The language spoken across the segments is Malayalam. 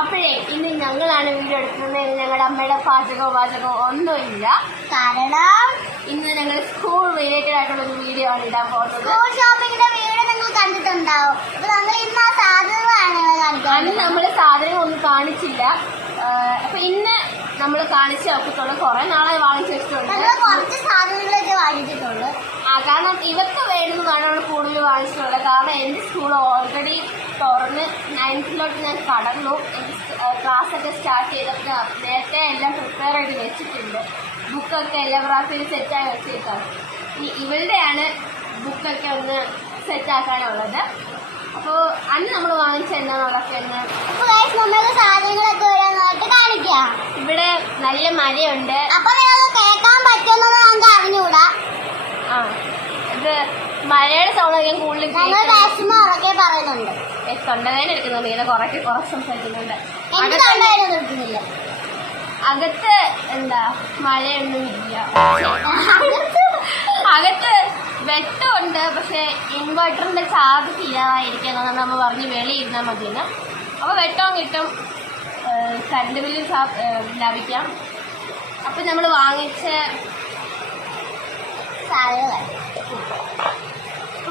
അപ്പോഴേ ഇന്ന് ഞങ്ങളാണ് വീഡിയോ എടുക്കുന്നത്. ഞങ്ങളുടെ അമ്മയുടെ പാചകവും ഒന്നുമില്ല. കാരണം ഇന്ന് ഞങ്ങൾ സ്കൂൾ റിലേറ്റഡ് ആയിട്ടുള്ള ഒരു വീഡിയോ ആണ് ഇടാൻ പോകുന്നത്. സ്കൂൾ ഷോപ്പിംഗിന്റെ വീഡിയോ നിങ്ങൾ കണ്ടിട്ടുണ്ടാവും. അപ്പൊ നമ്മൾ ഇന്ന് ആ സാധനങ്ങളാണ് കാണിക്കുന്നത്. അന്ന് നമ്മൾ സാധനങ്ങൾ ഒന്നും കാണിച്ചില്ല. അപ്പൊ ഇന്ന് നമ്മൾ കാണിച്ചു നോക്കത്തുള്ളൂ. കുറെ നാളെ വാങ്ങിച്ചു വെച്ചിട്ടുണ്ട്. കുറച്ച് സാധനങ്ങളൊക്കെ വാങ്ങിച്ചിട്ടുള്ളൂ. കാരണം ഇവർക്ക് വേണ്ടുന്നതാണ് നമ്മൾ കൂടുതൽ വാങ്ങിച്ചിട്ടുള്ളത്. കാരണം എൻ്റെ സ്കൂൾ ഓൾറെഡി തുറന്ന് 9th ഞാൻ കടന്നു. ക്ലാസ്സൊക്കെ സ്റ്റാർട്ട് ചെയ്തപ്പോൾ നേരത്തെ എല്ലാം പ്രിപ്പയർ ചെയ്ത് വെച്ചിട്ടുണ്ട്. ബുക്കൊക്കെ എല്ലാം റാപ്പിൽ സെറ്റായി വെച്ചേക്കാം. ഇവരുടെയാണ് ബുക്കൊക്കെ ഒന്ന് സെറ്റാക്കാനുള്ളത്. അപ്പോൾ അന്ന് നമ്മൾ വാങ്ങിച്ച എന്താണെന്നുള്ളതൊക്കെ ഒന്ന് സാധനങ്ങളൊക്കെ വരാനായിട്ട് കാണിക്കാം. ഇവിടെ നല്ല മഴയുണ്ട്. അപ്പൊ കേൾക്കാൻ പറ്റുമെന്ന് നമുക്ക് അറിഞ്ഞുകൂടാ. ആ ഇത് മഴയുടെ സൗണ്ട് ഞാൻ കൂടുതൽ പറയുന്നുണ്ട്. തൊണ്ടവേദന എടുക്കുന്നുണ്ട്. ഇങ്ങനെ കുറച്ച് സംസാരിക്കുന്നുണ്ട്. അകത്ത് എന്താ മഴയൊന്നും ഇല്ല. അകത്ത് വെട്ടമുണ്ട്. പക്ഷെ ഇൻവെർട്ടറിന്റെ ചാർജ് തീരാതായിരിക്കും. നമ്മൾ പറഞ്ഞ് വെളിയിരുന്നാൽ മതിയെന്ന്. അപ്പോൾ വെട്ടവും കിട്ടും, കറണ്ട് ബില്ല് ലാഭിക്കാം. അപ്പം നമ്മൾ വാങ്ങിച്ച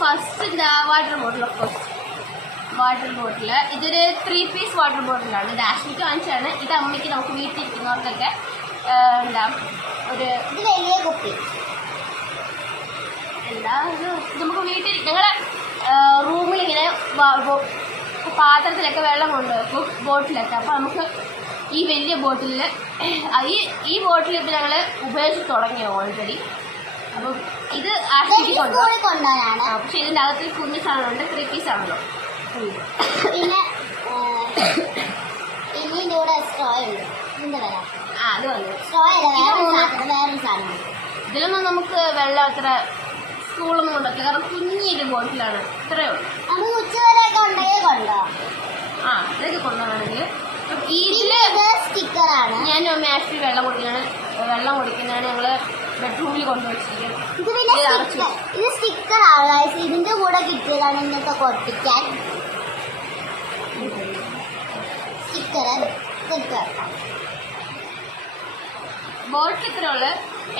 ഫസ്റ്റ് എന്താ വാട്ടർ ബോട്ടിൽ ഇതൊരു 3 പീസ് വാട്ടർ ബോട്ടിലാണ്. ഇത് ആഷ്മിക്ക് വാങ്ങിച്ചാണ്. ഇത് അമ്മയ്ക്ക് നമുക്ക് വീട്ടിലിരിക്കുന്നവർക്കൊക്കെ എന്താ ഒരു ഇത് വലിയ കുപ്പി. എന്താ നമുക്ക് വീട്ടിൽ ഞങ്ങളുടെ റൂമിലിങ്ങനെ പാത്രത്തിലൊക്കെ വെള്ളം കൊണ്ടുവെക്കും, ബോട്ടിലൊക്കെ. അപ്പോൾ നമുക്ക് ഈ വലിയ ബോട്ടിലിൽ ഈ ബോട്ടിൽ ഇപ്പം ഞങ്ങൾ ഉപയോഗിച്ച് തുടങ്ങി ഓൾറെഡി. അപ്പം ഇത് ആശുപത്രി കൊണ്ടുപോകാനാണ്. പക്ഷെ ഇതിൻ്റെ അകത്ത് കുഞ്ഞു സാധനമുണ്ട്. 3 പീസ് ആണല്ലോ. പിന്നെ ഇനി ഇവിടെ സ്ട്രോ ഉണ്ട്. ഇതിൻ്റെ വില അത് വന്നു. സ്ട്രോ വേറൊരു സാധനം. ഇതിലൊന്നും നമുക്ക് വെള്ളം അത്ര സ്കൂളൊന്നും കൊണ്ടുവരില്ല. കാരണം കുഞ്ഞൊരു ബോട്ടിലാണ്. ഇത്രയേ ഉള്ളൂ. നമുക്ക് ഉച്ചവരെയൊക്കെ ഉണ്ടെങ്കിൽ കൊണ്ടുപോകാം. ആ ഇതൊക്കെ കൊണ്ടുപോകണമെങ്കിൽ ഇതില് സ്റ്റിക്കറാണ്. ഞാൻ ആക്ച്വലി വെള്ളം കുടിക്കുന്നതാണ് ഞങ്ങൾ ബെഡ്റൂമിൽ കൊണ്ടുവച്ചിരിക്കുന്നത്. ഇത് സ്റ്റിക്കറാണ്. ഇതിന്റെ കൂടെ കിട്ടിയതാണ് ഇന്നത്തെ ഒട്ടിക്കാൻ സ്റ്റിക്കർ. ബോട്ടിൽ ഇത്ര ഉള്ളു.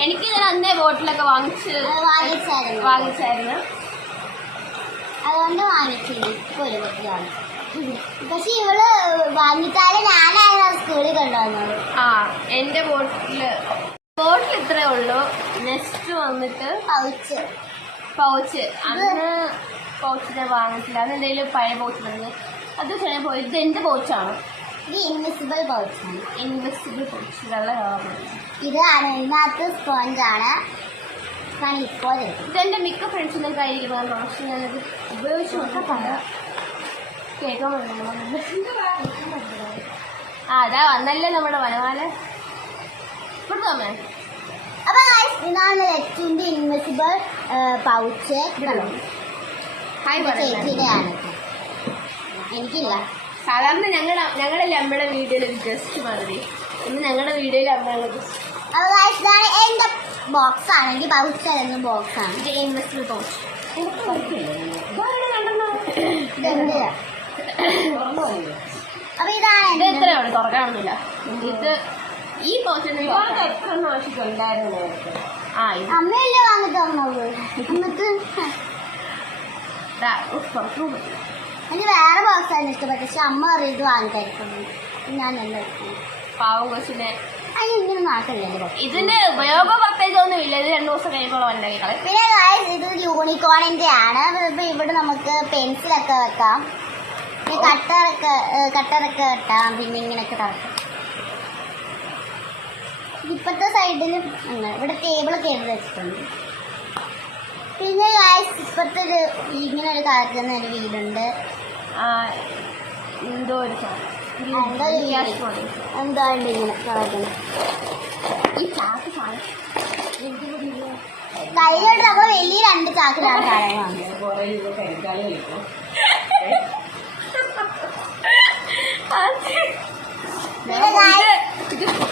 എനിക്ക് ഞാൻ അന്നേ ബോട്ടിലൊക്കെ വാങ്ങിച്ചായിരുന്നു. അതുകൊണ്ട് വാങ്ങിച്ചില്ല. ഇപ്പൊ ഒരു ബോട്ടിലാണ്. പക്ഷെ ഇവള് വാങ്ങിച്ചാലേ ഞാനായിരുന്നു സ്കൂളിൽ കൊണ്ടുവന്നത്. ആ എന്റെ ബോട്ടിൽ ഇത്രേ ഉള്ളൂ. നെക്സ്റ്റ് വന്നിട്ട് പൗച്ച് അന്ന് പൗച്ചിനെ വാങ്ങിച്ചില്ല. അത് എന്തെങ്കിലും പഴയ പൗച്ച് തന്നെ. അത് ചെറിയ പൗച്ച്. ഇത് എന്റെ പൗച്ചാണ്. ഇത് ഇൻവിസിബിൾ പൗച്ചാണ്. വെള്ള ഇതാണ്. ഇതിനകത്ത് സ്പോഞ്ചാണ്. ഇപ്പോൾ ഇതെന്റെ മിക്ക ഫ്രണ്ട്സിനും കയ്യിരിക്കുന്നതാണ്. പക്ഷെ ഞാനത് ഉപയോഗിച്ച് നോക്കാൻ കേൾക്കാൻ അതാ വന്നല്ലേ നമ്മുടെ വനമാല. കൊടുക്കാമേ. അപ്പൊ ഇതാണ് ലച്ചുവിന്റെ ഇൻവിസിബിൾ പൗച്ച്. ചേച്ചിയുടെയാണ്. എനിക്കില്ല. സാധാരണ ഞങ്ങളല്ലേ അമ്മയുടെ വീഡിയോയിൽ ഒരു ഗസ്റ്റ് മാതിരി. ഇന്ന് ഞങ്ങളുടെ വീഡിയോയിൽ അമ്മയുടെ ഗസ്റ്റ്. അപ്പൊ ഇതാണ് എന്റെ ബോക്സ് ആണെങ്കിൽ പൗച്ചായിരുന്നു ബോക്സാണ്. ഇത് ഇൻവിസിബിൾ പൗച്ച്. അപ്പൊ ഇതാണ്. ഇത് എത്രയാണ്? തുറക്കാനൊന്നുമില്ല. ഇത് ഈ പൗച്ചിന് ആവശ്യമുണ്ടായിരുന്നു. അമ്മയല്ലേ വാങ്ങി തന്നത്. എന്നിട്ട് എനിക്ക് വേറെ ബോക്സാണ് ഇഷ്ടപ്പെട്ടത്. പക്ഷെ അമ്മ പറയും ഇത് വാങ്ങിക്കായിരിക്കുന്നു. ഞാൻ എന്താ പാവം കൊച്ചിനെ ഇങ്ങനെ നാട്ടില്ല. ഇതിന്റെ ഉപയോഗം പ്രത്യേകിച്ച് ഒന്നും ഇല്ല. ഇത് 2 ദിവസം കഴിയുമ്പോൾ ഉണ്ടാക്കി. പിന്നെ ഇത് യൂണിക്കോണിന്റെ ആണ്. ഇപ്പൊ ഇവിടെ നമുക്ക് പെൻസിലൊക്കെ വെക്കാം, കട്ടറൊക്കെ വെട്ടാം, പിന്നെ ഇങ്ങനെയൊക്കെ തറക്കാം. ഇപ്പത്തെ സൈഡിൽ ഇവിടെ ടേബിളൊക്കെ എഴുതി വെച്ചിട്ടുണ്ട്. പിന്നെ ഇപ്പത്തെ ഇങ്ങനെ ഒരു കളക്കുന്ന ഒരു വീടുണ്ട്. എന്തോ ഒരു എന്താണ്ട് ഇങ്ങനെ കളക്കുന്നത്. ഈ ചാക്ക് കയ്യിലോട്ട് നമ്മൾ വലിയ 2 ചാക്കിലാണ് സാധനം.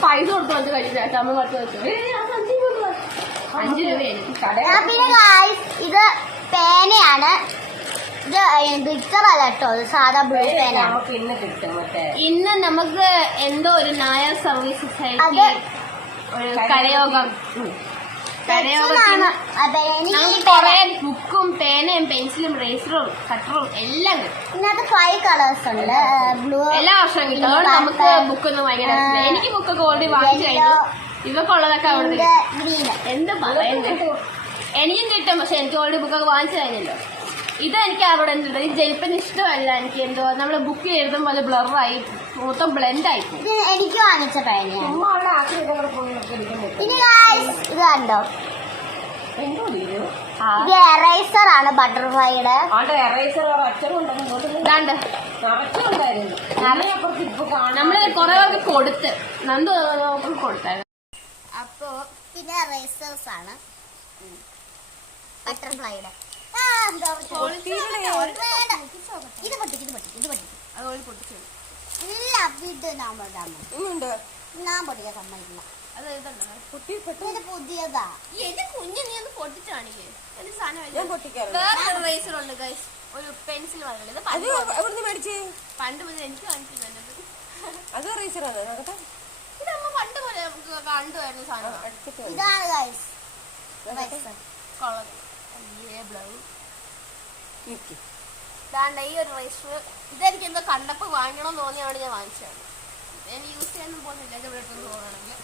പൈസ കൊടുത്തു കഴിച്ചു. അമ്മ പത്ത് വെച്ചു. 5 രൂപ. പിന്നെ ഇത് പേനയാണ്. ഗ്ലിറ്റർ അല്ല കേട്ടോ, സാധാ ബ്ലൂ പേന. ഇന്ന് നമുക്ക് എന്തോ ഒരു നായർ സർവീസ് സൊസൈറ്റി ഒരു കരയോഗം നമുക്ക് കൊറേ ബുക്കും പേനയും പെൻസിലും റേസറും കട്ടറും എല്ലാം കിട്ടും. 5 കളേഴ്സ് ഉണ്ട്. ബ്ലൂ എല്ലാ വർഷവും കിട്ടും. അതുകൊണ്ട് നമുക്ക് ബുക്കൊന്നും ഭയങ്കര എനിക്ക് ബുക്കൊക്കെ ഓൾറെഡി വാങ്ങിച്ചു കഴിഞ്ഞു. ഇതൊക്കെ ഉള്ളതൊക്കെ അവിടെ എന്ത് പറയുന്നത് എനിക്കും കിട്ടും. പക്ഷെ എനിക്ക് ഓൾറെഡി ബുക്കൊക്കെ വാങ്ങിച്ചു കഴിഞ്ഞല്ലോ. ഇതെനിക്ക് അവിടെ എന്തുണ്ട് ഈ ജയിപ്പിന് ഇഷ്ടമല്ല. എനിക്ക് എന്തോ നമ്മള് ബുക്ക് എഴുതുമ്പോൾ അത് ബ്ലറായി മൊത്തം ബ്ലെൻഡ് ആയി. എനിക്ക് വാങ്ങിച്ച പേനയാണ്. ഇത് കണ്ടോ, ഇത് എറൈസർ ആണ് ബട്ടർഫ്ലൈയുടെ. നമ്മള് കൊറേ പേർക്ക് കൊടുത്ത് നന്ദു കൊടുത്തായിരുന്നു. അപ്പൊ പിന്നെ എറൈസേഴ്സ് ആണ് ബട്ടർഫ്ലൈയുടെ. ഞാൻ പൊട്ടിക്കാൻ സമ്മതിക്കില്ല. പുതിയതാ എന്റെ കുഞ്ഞ്, നീ ഒന്ന് പൊട്ടിച്ചു കാണിക്കേ. വേറെ റേസർ ഉണ്ട് ഗൈസ്, ഒരു പെൻസിൽ വാങ്ങുന്നത് പണ്ട് മുതൽ എനിക്ക് കാണിക്കുന്നത്. ഇതമ്മ പണ്ട് പോലെ നമുക്ക് കണ്ടുവരുന്ന സാധനം. ഇതാണ് ഗൈസ് ഈ ഒരു റേസർ. ഇതെനിക്ക് എന്തോ കണ്ടപ്പോ വാങ്ങണമെന്ന് തോന്നിയാണ് ഞാൻ വാങ്ങിച്ചത്. ഞാൻ യൂസ് ചെയ്യാനൊന്നും പോകുന്നില്ല ഇവിടെ പോകണമെങ്കിൽ.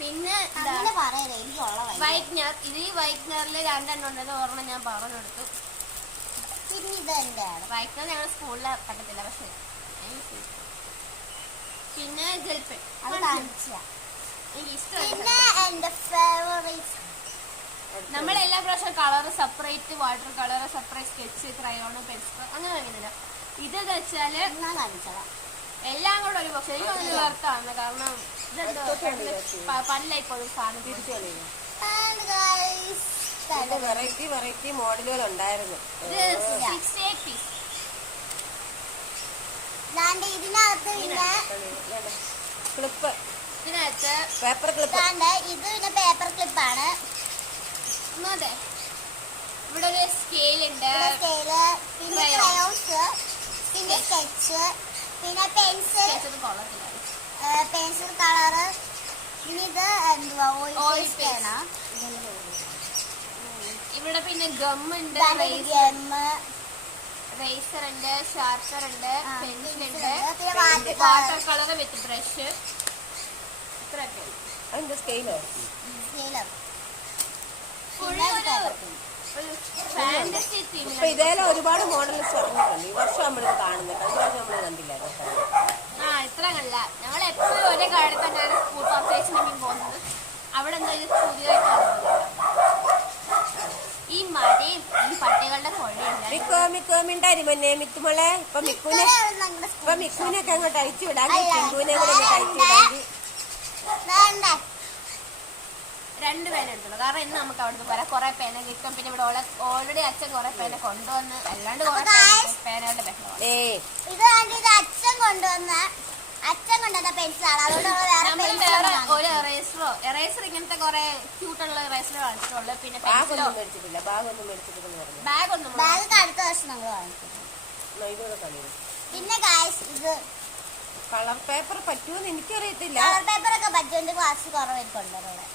പിന്നെ വൈറ്റ്നർ. ഇത് ഈ വൈറ്റ്നറിൽ 2 എണ്ണം ഉണ്ടല്ലോ. ഒരെണ്ണം ഞാൻ പറഞ്ഞെടുത്തു. പിന്നെ ഇത് എന്റെ വൈറ്റ്നർ ഞങ്ങൾ സ്കൂളിൽ പറ്റത്തില്ല, പക്ഷെ പിന്നെ ജെൽപെൻ എനിക്ക് ഇഷ്ടമാണ്. നമ്മളെല്ലാ പ്രാവശ്യം colour separate, water colour separate, sketch, crayon, pencil അങ്ങനെ വാങ്ങുന്നില്ല. ഇതെന്ന് വെച്ചാല് എല്ലാം കൂടെ ഒരു പക്ഷെ എനിക്ക് വർത്താണ്. കാരണം ഇതെന്തോ പല്ലായിപ്പോഴും സാധനം തിരിച്ചു കളയുന്നു. വെറൈറ്റി മോഡലുകൾ ഉണ്ടായിരുന്നു. ഇതിനകത്ത് പിന്നെ ക്ലിപ്പ്, ഇതിനകത്ത് പേപ്പർ ക്ലിപ്പ്. ഇത് പിന്നെ പേപ്പർ ക്ലിപ്പാണ്. അതെ, ഇവിടെ ഒരു സ്കെയിൽ ഉണ്ട്, പിന്നെ ക്രയോൺസ്, പിന്നെ സ്കെച്ച്, പിന്നെ പെൻസിൽ കളറ്. പിന്നെ ഇത് എന്തുവാ ഓയിൽ പേന. ഇവിടെ പിന്നെ ഗമ്മുണ്ട്, റേസർ ഉണ്ട്, ഷാർപ്പർ ഉണ്ട്, പെൻസിൽ ഉണ്ട്, വാട്ടർ കളർ വിത്ത് ബ്രഷ്. ഇത്രയൊക്കെ ഇതേലും ഒരുപാട് മോഡൽസ് ഇറങ്ങിയിട്ടുണ്ട്. ഈ വർഷം നമ്മളിത് കാണുന്നുണ്ട്. കഴിഞ്ഞ വർഷം നമ്മൾ കണ്ടില്ലായിരുന്നു. ഇത്ര കണ്ടില്ല. ഞങ്ങൾ എപ്പോഴും ഒരേ കാലത്ത് തന്നെയാണ് സ്കൂൾ പർച്ചേസിനെങ്കിൽ പോകുന്നത്. അവിടെ എന്തായാലും പുതിയതായിട്ട് ഈ മഴയും ഈ പട്ടികളുടെ പുഴയുണ്ടായിരുന്നെ മിത്തുമോളെ. ഇപ്പൊ മിക്കുവിനൊക്കെ അങ്ങോട്ട് അയച്ചു വിടാമെങ്കിൽ ചിങ്കുവിനെ കൂടെ അയച്ചു വിടാമെങ്കിൽ 2 പേന എടുത്തുള്ളൂ. കാരണം ഇന്ന് നമുക്ക് അവിടുന്ന് വരാം കുറെ പേന കിട്ടും. പിന്നെ ഇവിടെ ഓൾറെഡി അച്ഛൻ കുറെ പേന കൊണ്ടുവന്ന് അല്ലാണ്ട് പേനകളുടെ ബഹളമാണ്. ഇത് അച്ഛൻ കൊണ്ടുവന്ന പെൻസിലാണ്. അതുകൊണ്ട് വേറെ ഒരു എറേസർ ഇങ്ങനത്തെ കുറെ ക്യൂട്ടുള്ള എറേസർ വാങ്ങിച്ചിട്ടുള്ളു. പിന്നെ ബാഗ് അടുത്ത വർഷം നമ്മൾ വാങ്ങിക്കും. പിന്നെ ഇത് കളർ പേപ്പർ പറ്റുമെന്ന് എനിക്കറിയത്തില്ല. കളർ പേപ്പർ ഒക്കെ പറ്റുമെങ്കിൽ ക്ലാസ് കുറവായിരിക്കും.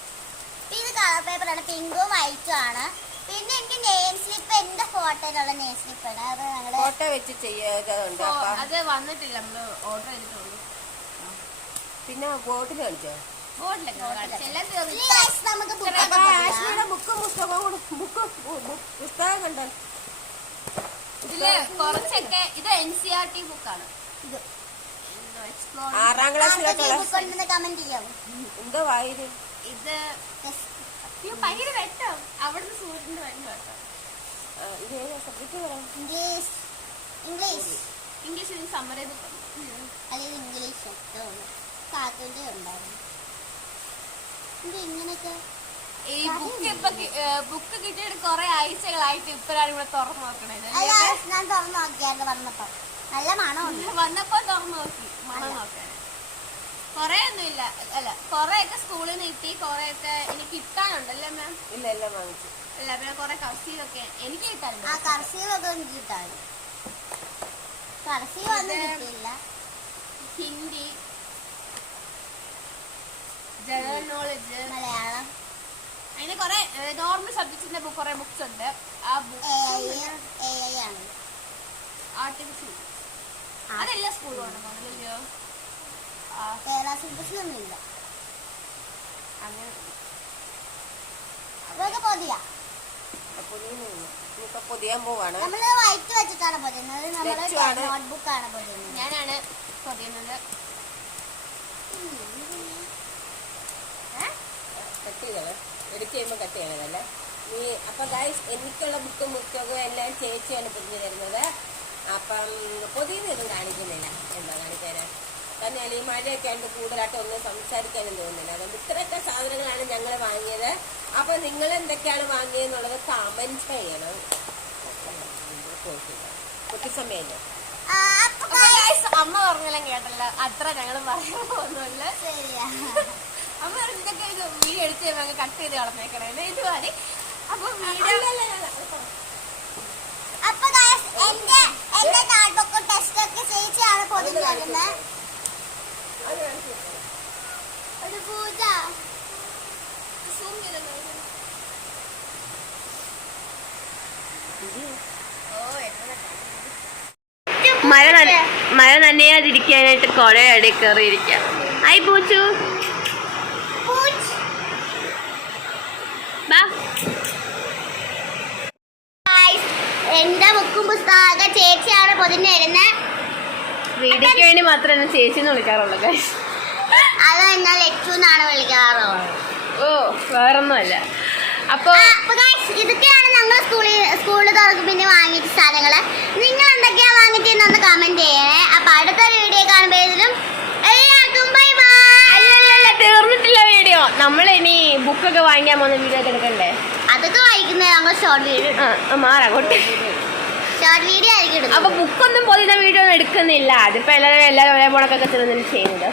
ഇത് കളർ പേപ്പറാണ്, പിങ്കും വൈറ്റും ആണ്. പിന്നെ എനിക്ക് നെയിം സ്ലിപ്പ്, എന്റെ ഫോട്ടോയിലുള്ള നെയിം സ്ലിപ്പാണ്. അത് ഞങ്ങള് ഫോട്ടോ വെച്ച് ചെയ്യാറുണ്ട്. അത് വന്നിട്ടില്ല, നമ്മള് ഓർഡർ ചെയ്തിട്ടുള്ളൂ. പിന്നെ ബോർഡിൽ കാണിച്ചോ? പുസ്തകം കണ്ടോ? ഇതില് കുറച്ചൊക്കെ ഇത് NCERT ബുക്കാണ്. 6ാം ക്ലാസ്സിലൊക്കെ കമന്റ് ചെയ്യാം. എന്തോ വായിര് ഇത് ഭയങ്കര വെട്ടം. അവിടുന്ന് സൂര്യന്റെ ഭയങ്കര വെട്ടം. ഇംഗ്ലീഷ് സമ്മർ ചെയ്ത് ഇംഗ്ലീഷ് കാക്കന്റെ ഉണ്ടായിരുന്നു. ഇങ്ങനെയൊക്കെ ഈ ബുക്ക് കിട്ടിയിട്ട് കുറെ ആഴ്ചകളായിട്ട് ഇപ്പഴാണ് ഇവിടെ തുറന്നു നോക്കണത്. ഞാൻ തുറന്നു നോക്കിയായിരുന്നു വന്നപ്പോ. നല്ല മണമുണ്ട്. വന്നപ്പോ തുറന്നു നോക്കി മണം നോക്കാൻ. കൊറേ ഒന്നും ഇല്ല, അല്ല കൊറേയൊക്കെ സ്കൂളിൽ നിന്ന് കിട്ടി, കൊറേയൊക്കെ ഇനി കിട്ടാനുണ്ടല്ലേ മാം? ഇല്ല, എല്ലാം വാങ്ങിച്ചു. അല്ല പിന്നെ കുറെ കർസീവൊക്കെ എനിക്ക് കിട്ടാറുണ്ട്. കർസീവൊക്കെ എനിക്ക് കിട്ടാൻ കർസീവ് ഒന്നും കിട്ടിയില്ല. ഹിന്ദി, ജനറൽ നോളജ്, മലയാളം, അങ്ങനെ കുറെ നോർമൽ സബ്ജക്ട്സിന്റെ കുറെ ബുക്സ് ഉണ്ട്. ആ ബുക്ക് AI ആണ്. ആർട്ടിഫിഷ്യൽ അതെല്ലാം സ്കൂളിൽ ഉണ്ടെന്നോ? കേരള സിലബസിലൊന്നും ഇല്ല. അങ്ങനെ അതൊക്കെ പൊതിയാ. ഇപ്പൊ പൊതിയാൻ പോവാണ്. നമ്മള് വൈറ്റ് വെച്ചിട്ടാണ് പൊതിയുന്നത്. നമ്മള് നോട്ട്ബുക്കാണ് പൊതിയുന്നത്. ഞാനാണ് പൊതിയുന്നത്. കട്ട് ചെയ്തോളെ, എഡിറ്റ് ചെയ്യുമ്പോൾ കട്ട് ചെയ്യണതല്ലേ നീ. അപ്പം ഗൈസ് എനിക്കുള്ള ബുക്കും പുസ്തകവും എല്ലാം ചേച്ചിയാണ് പൊതിഞ്ഞു തരുന്നത്. അപ്പം പൊതിയുന്നൊന്നും കാണിക്കുന്നില്ല. എന്താ കാണിക്കാന് തന്നെയാണ് ഈ മഴയൊക്കെ ആയിട്ട് കൂടുതലായിട്ട് ഒന്നും സംസാരിക്കാനും തോന്നുന്നില്ല. അതുകൊണ്ട് ഇത്രയൊക്കെ സാധനങ്ങളാണ് ഞങ്ങൾ വാങ്ങിയത്. അപ്പൊ നിങ്ങൾ എന്തൊക്കെയാണ് വാങ്ങിയതെന്നുള്ളത് കമന്റ് ചെയ്യണം. കുട്ടി സമയല്ലേ അമ്മ പറഞ്ഞെല്ലാം കേട്ടല്ലോ, അത്ര ഞങ്ങൾ പറയാൻ പോകുന്നില്ല. ശരിയാ. അമ്മ പറഞ്ഞൊക്കെ ഇത് വീഡിയോ എടുത്ത് കഴിയുമ്പോൾ കട്ട് ചെയ്ത് കളഞ്ഞേക്കണേ ഇത് മതി. അപ്പൊ വീഡിയോ അപ്പൊ എന്റെ നോട്ട്ബുക്കും ടെസ്റ്റ് ഒക്കെ ചേച്ചിയാണ് പൊതിഞ്ഞു തരുന്നത്. ഒരു പൂജ മഴ നനയാതിരിക്കാനായിട്ട് കുറെ അടി കയറിയിരിക്കാം. ഹായ് പൂച്ചു, എന്റെ ബുക്കും പുസ്തകമൊക്കെ ചേച്ചിയാണ് പൊതിഞ്ഞു തരുന്നത്. വീഡിയോക്ക് വേണ്ടി മാത്രമേ ചേച്ചിന്ന് വിളിക്കാറുള്ളൂ. അത് എന്നാൽ ലച്ചുന്നാണ് വിളിക്കാറുള്ളത്. ഓ വേറൊന്നുമല്ല. അപ്പൊ ഇതൊക്കെയാണ് ഞങ്ങൾ സ്കൂളിൽ പിന്നെ വാങ്ങിച്ച സാധനങ്ങള്. നിങ്ങൾ എന്തൊക്കെയാ വാങ്ങിച്ചെന്നൊന്ന് കമന്റ് ചെയ്യണേ. അപ്പൊ അടുത്തൊരു വീഡിയോ കാണുമ്പോഴേക്കും എല്ലാവർക്കും ബൈ ബൈ. അല്ലല്ല തീർന്നിട്ടില്ല വീഡിയോ. നമ്മളിനി ബുക്കൊക്കെ വാങ്ങിക്കാൻ പോകുന്ന വീഡിയോ ഒക്കെ എടുക്കണ്ടേ? അതൊക്കെ വായിക്കുന്നത് ഞങ്ങൾ ഷോർട്ട് വീഡിയോ മാറാകോട്ടെ. ഷോർട്ട് വീഡിയോ ആയിരിക്കും ഇടുന്നത്. അപ്പൊ ബുക്കൊന്നും പൊതിയുന്ന വീഡിയോ ഒന്നും എടുക്കുന്നില്ല. അതിപ്പോ എല്ലാവരും ഒരേ പോണൊക്കെ ചെയ്യുന്നത് ചെയ്യുന്നത്.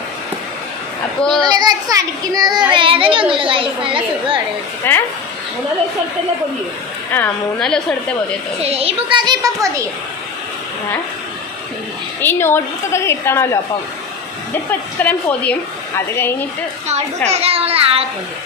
അപ്പൊ നിങ്ങളിത് വെച്ച് അടിക്കുന്നത് വേദനയൊന്നുമില്ല, നല്ല സുഖമാണ്. 3-4 ദിവസം എടുത്തല്ലേ പൊതിയും. 3-4 ദിവസം എടുത്തേ പൊതിയത്തുള്ളൂ. ശരി, ഈ ബുക്കൊക്കെ ഇപ്പൊ പൊതിയും. ഈ നോട്ട്ബുക്കൊക്കെ കിട്ടണമല്ലോ. അപ്പം ഇതിപ്പോ ഇത്രയും പൊതിയും. അത് കഴിഞ്ഞിട്ട് നോട്ട്ബുക്ക് നമ്മൾ നാളെ പൊതിയും.